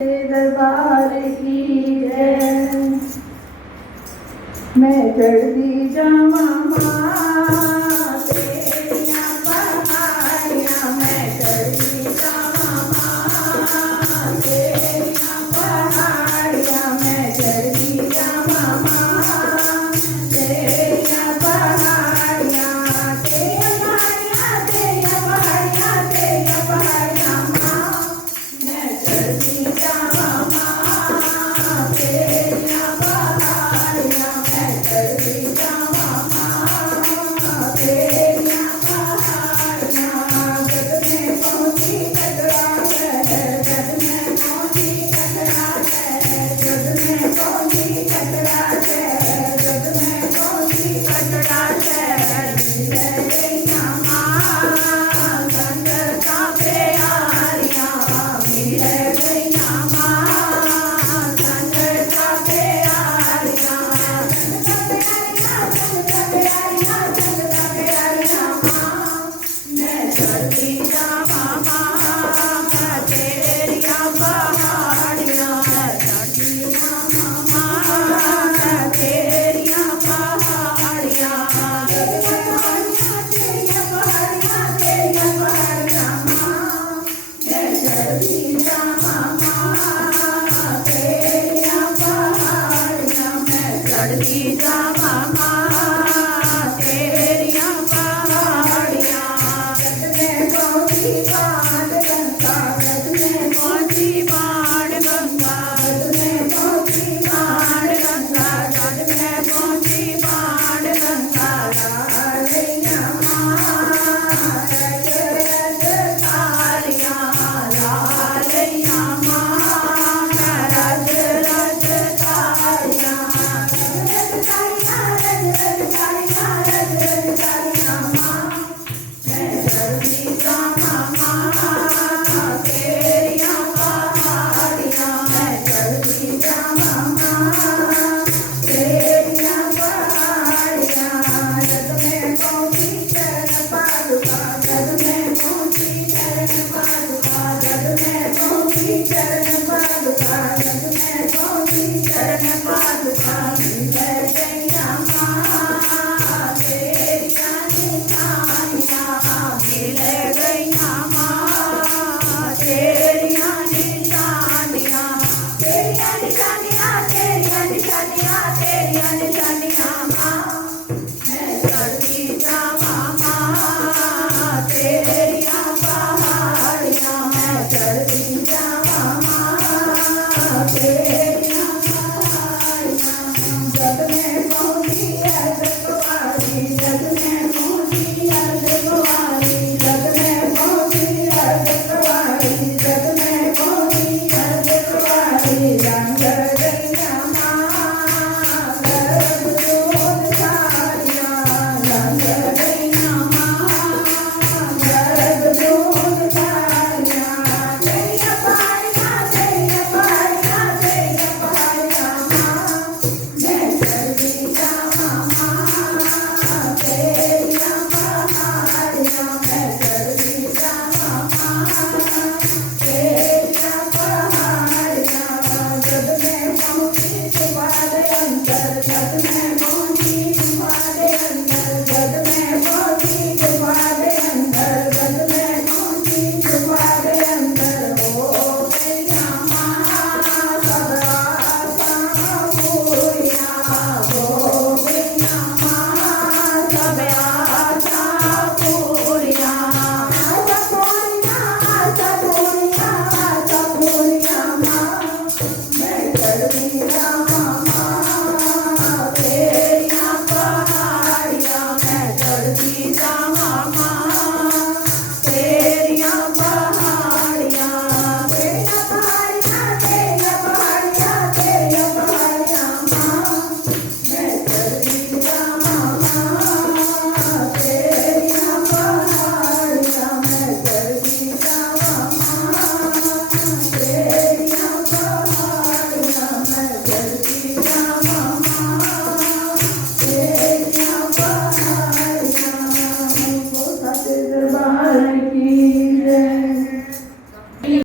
दरबार की जय। मैं चढ़ती जावा माँ तेरियां पहाड़ियां, मैं चढ़ती जावा माँ तेरियां पहाड़ियां, मैं चढ़ती जावा माँ तेरियां पहाड़ियां, तेरियां पहाड़ियां, तेरियां पहाड़ियां, तेरियां पहाड़ियां माँ, मैं चढ़ती जावा माँ तेरियां पहाड़ियां, मैं चढ़ती जावा माँ तेरियां पहाड़ियां। जग में पहुँची कटरा शहर, जग में पहुँची कटरा शहर, जग में पहुँची कटरा शहर, जग में पहुँची कटरा शहर। मिल गईयां माँ संगत का प्यारियां, मिल गईयां माँ संगत का प्यारियां, संगत का प्यारियां, संगत का प्यारियां माँ, मैं चढ़ती जावा माँ तेरियां पहाड़ियां, चढ़ती जावा माँ तेरियां पहाड़ियां, तेरियां पहाड़ियां, तेरियां पहाड़ियां माँ, मैं चढ़ती जावा माँ तेरियां पहाड़ियां, मैं चढ़ती जावा माँ तेरियां पहाड़ियां। जग में पहुँची बाण गंगा, जग में पहुँची बाण गंगा, जग में पहुँची बाण गंगा, जग में पहुँची बाण गंगा। लालियां माँ रज रज तारियां, लालियां माँ रज रज तारियां, रज रज तारियां, रज रज तारियां, रज रज तारियां माँ, मैं चढ़ती जावा माँ तेरियां पहाड़ियां, मैं चढ़ती जावा माँ तेरियां पहाड़ियां। जग में पहुँची चरण पादुका, जग में पहुँची चरण पादुका, जग में पहुँची चरण पादुका, जग में पहुँची चरण पादुका। मिल गईयां माँ तेरियां निशानियां, मिल गईयां माँ तेरियां निशानियां, तेरियां निशानियां, तेरियां निशानियां, तेरियां निशानियां माँ, मैं चढ़ती जावा माँ तेरियां पहाड़ियां, मैं चढ़ती जावा माँ तेरियां